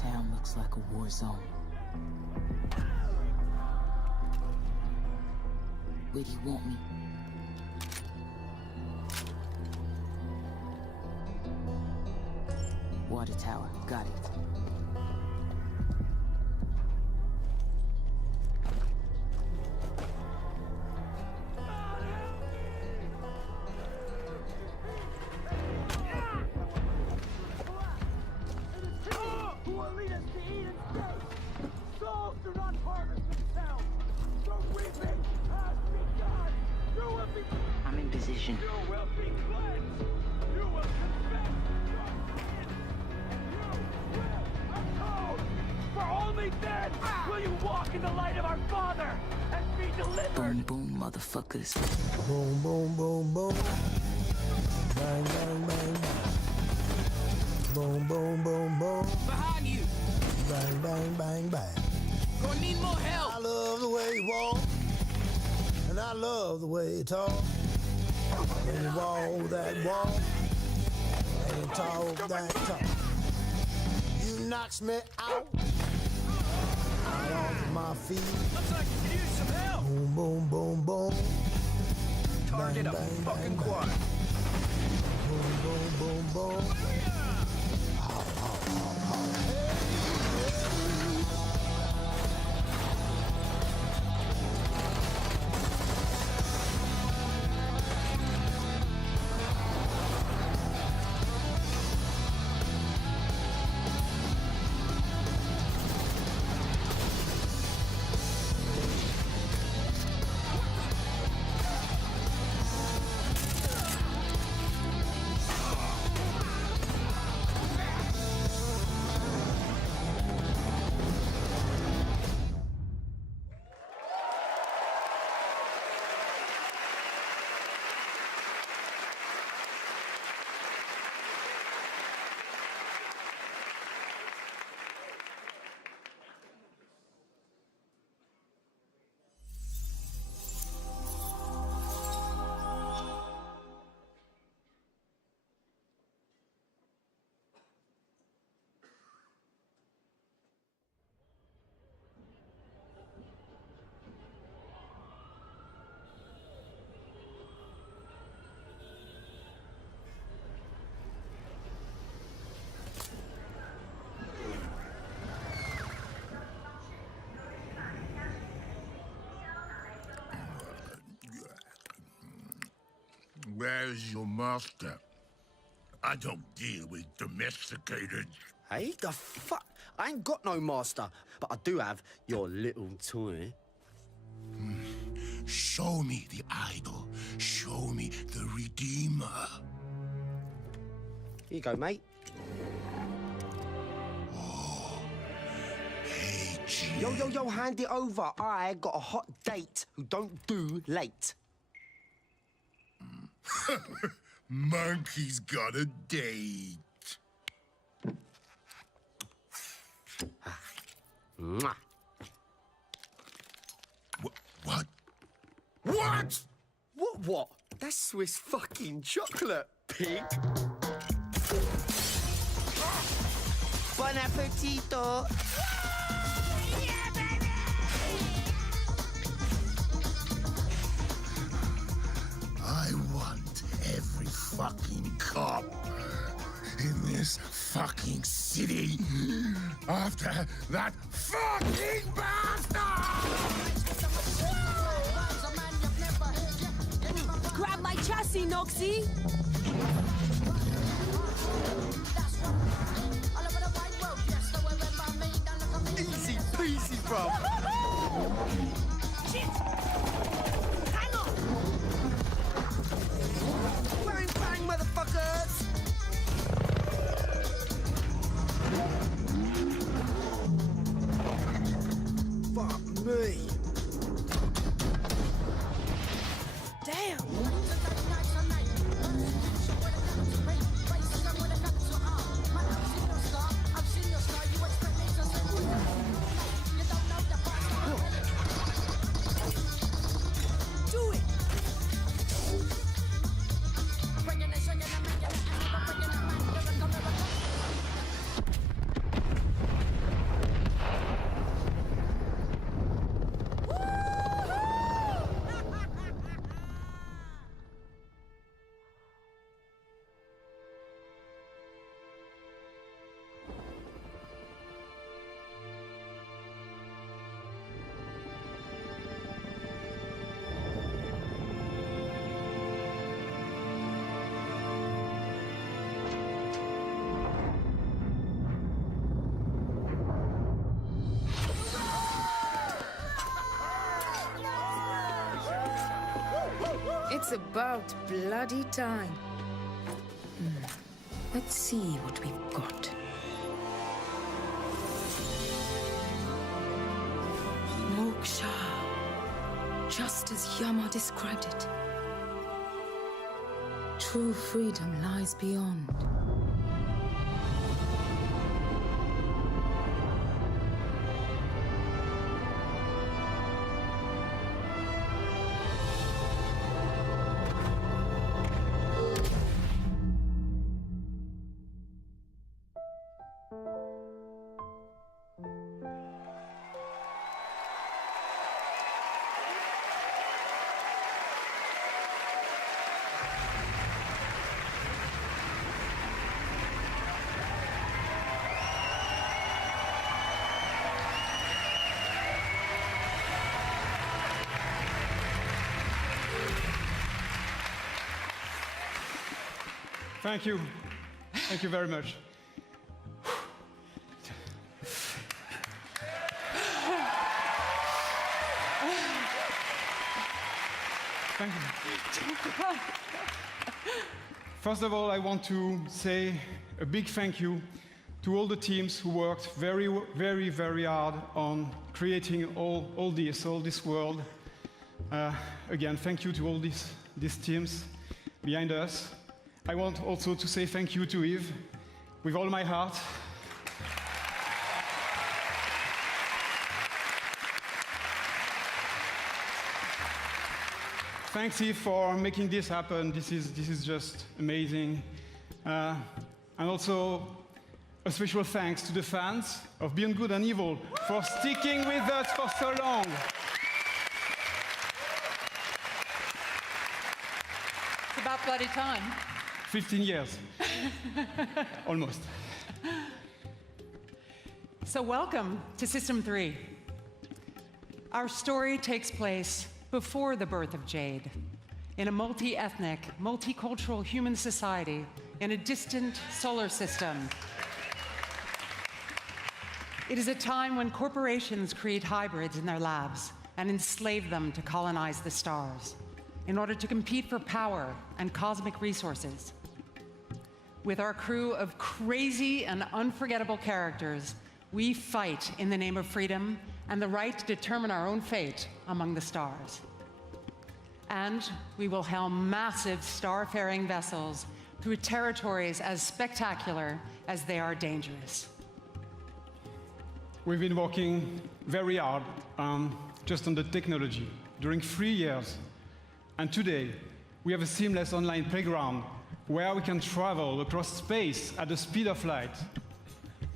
Town looks like a war zone. Where do you want me? Water tower, got it. I'm in position. For only then will you walk in the light of our Father and be delivered. Boom, boom, motherfuckers. Boom, boom, boom, boom. Bang, bang, bang, bang. Boom, boom, boom, boom. Behind you. Bang, bang, bang, bang. Gonna need more help. I love the way you walk, and I love the way you talk. When you walk that walk, and you talk that talk. You knocks me out off my feet. Looks like you could use some help. Boom, boom, boom, boom. Target Bang, a bang, fucking bang, quad. Boom, boom, boom, boom. Where's your master? I don't deal with domesticated. Hey, the fuck? I ain't got no master, but I do have your little toy. Show me the idol. Show me the Redeemer. Here you go, mate. Hey, G. Yo, hand it over. I got a hot date who don't do late. Monkey's got a date. Mwah. What? What? What? That's Swiss fucking chocolate, pig. Bon appetito. I want every fucking cop in this fucking city after that fucking bastard! Grab my chassis, Noxie! Easy peasy, bro. Shit! Hang on! Bang, bang, motherfuckers! Fuck me. Damn! Do it! It's about bloody time. Let's see what we've got. Moksha. Just as Yama described it. True freedom lies beyond. Thank you. Thank you very much. Thank you. First of all, I want to say a big thank you to all the teams who worked very, very, very hard on creating all this world. Again, thank you to all these teams behind us. I want also to say thank you to Yves, with all my heart. Thanks, Yves, for making this happen. This is just amazing. And also, a special thanks to the fans of Beyond Good and Evil for sticking with us for so long. It's about bloody time. 15 years. Almost. So welcome to System 3. Our story takes place before the birth of Jade, in a multi-ethnic, multicultural human society in a distant solar system. It is a time when corporations create hybrids in their labs and enslave them to colonize the stars in order to compete for power and cosmic resources. With our crew of crazy and unforgettable characters, we fight in the name of freedom and the right to determine our own fate among the stars. And we will helm massive star-faring vessels through territories as spectacular as they are dangerous. We've been working very hard just on the technology during 3 years. And today, we have a seamless online playground where we can travel across space at the speed of light.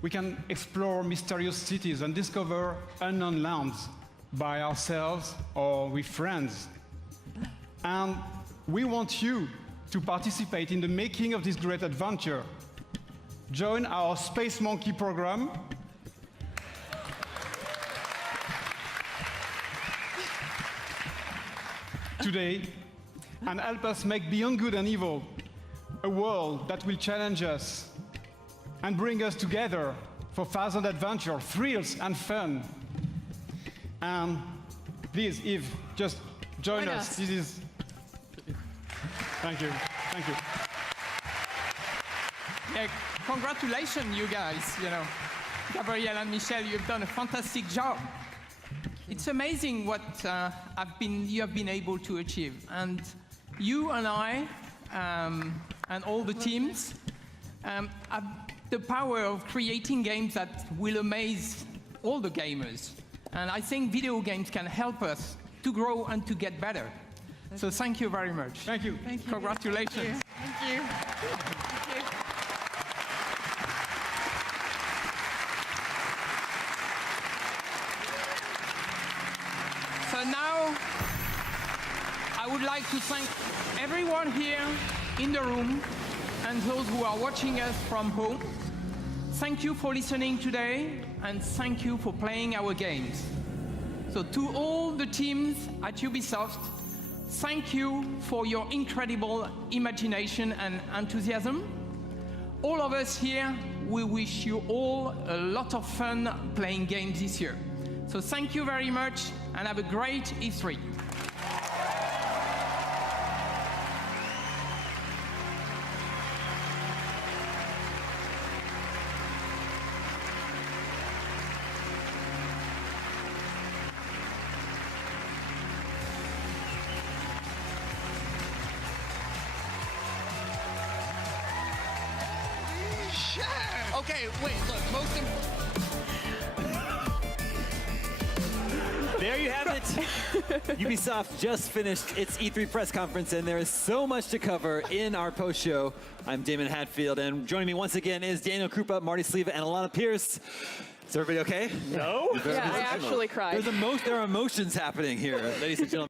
We can explore mysterious cities and discover unknown lands by ourselves or with friends. And we want you to participate in the making of this great adventure. Join our Space Monkey program. Today, and help us make Beyond Good and Evil a world that will challenge us and bring us together for thousand adventure, thrills, and fun. And please, Eve, just join us. This is. Thank you. Thank you. Yeah, congratulations, you guys. You know, Gabrielle and Michelle, you've done a fantastic job. It's amazing what you have been able to achieve. And you and I, and all the teams, have the power of creating games that will amaze all the gamers. And I think video games can help us to grow and to get better. So thank you very much. Thank you. Thank you. Congratulations. Thank you. Thank you. So now, I would like to thank everyone here in the room and those who are watching us from home. Thank you for listening today, and thank you for playing our games. So to all the teams at Ubisoft, thank you for your incredible imagination and enthusiasm. All of us here, we wish you all a lot of fun playing games this year. So thank you very much, and have a great E3. Okay, wait, look, most There you have it. Ubisoft just finished its E3 press conference, and there is so much to cover in our post-show. I'm Damon Hatfield, and joining me once again is Daniel Krupa, Marty Sleva, and Alana Pierce. Is everybody okay? No. Yeah, I actually cried. There are emotions happening here, ladies and gentlemen.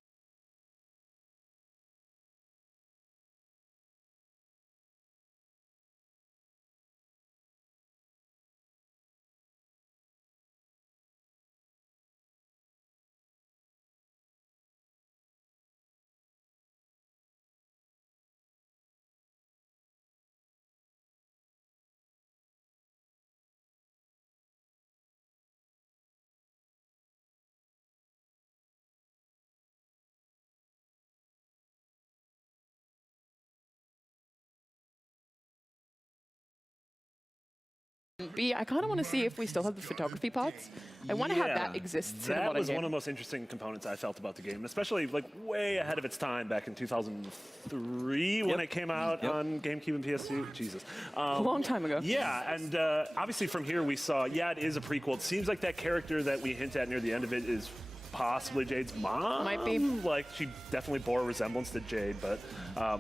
B, I kind of want to see if we still have the photography pods. I want to have that exist in a That modern was game. one of the most interesting components I felt about the game, especially like way ahead of its time back in 2003 when it came out on GameCube and PS2. Jesus. A long time ago. Yeah, and obviously from here we saw, it is a prequel. It seems like that character that we hint at near the end of it is possibly Jade's mom. Might be. Like, she definitely bore a resemblance to Jade, but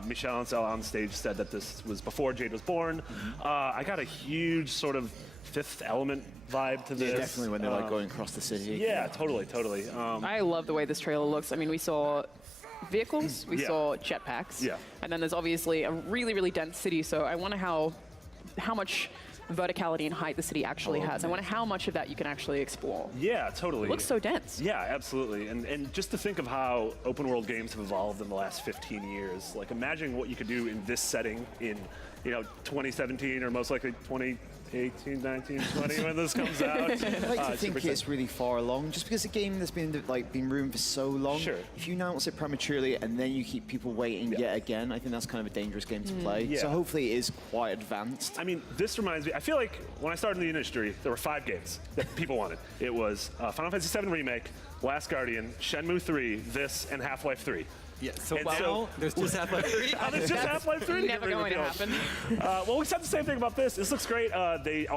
Michelle Ancel on stage said that this was before Jade was born. I got a huge sort of Fifth Element vibe to this. Yeah, definitely when they're like going across the city. Yeah, totally. I love the way this trailer looks. I mean, we saw vehicles, we saw jetpacks, and then there's obviously a really, really dense city, so I wonder how much verticality and height the city actually has. I wonder how much of that you can actually explore. Yeah, totally. It looks so dense. Yeah, absolutely. And just to think of how open world games have evolved in the last 15 years, like imagine what you could do in this setting in, 2017 or most likely 2018, 19, 20 when this comes out. I like to think it's really far along, just because a game that's been rumored for so long. Sure. If you announce it prematurely and then you keep people waiting yet again, I think that's kind of a dangerous game to play. Yeah. So hopefully it is quite advanced. I mean, this reminds me, I feel like when I started in the industry, there were 5 games that people wanted. It was Final Fantasy VII Remake, Last Guardian, Shenmue 3, this, and Half-Life 3. Yeah, so there's just Half-Life 3. There's just Half-Life 3. Never going to happen. Well, we said the same thing about this. This looks great. They all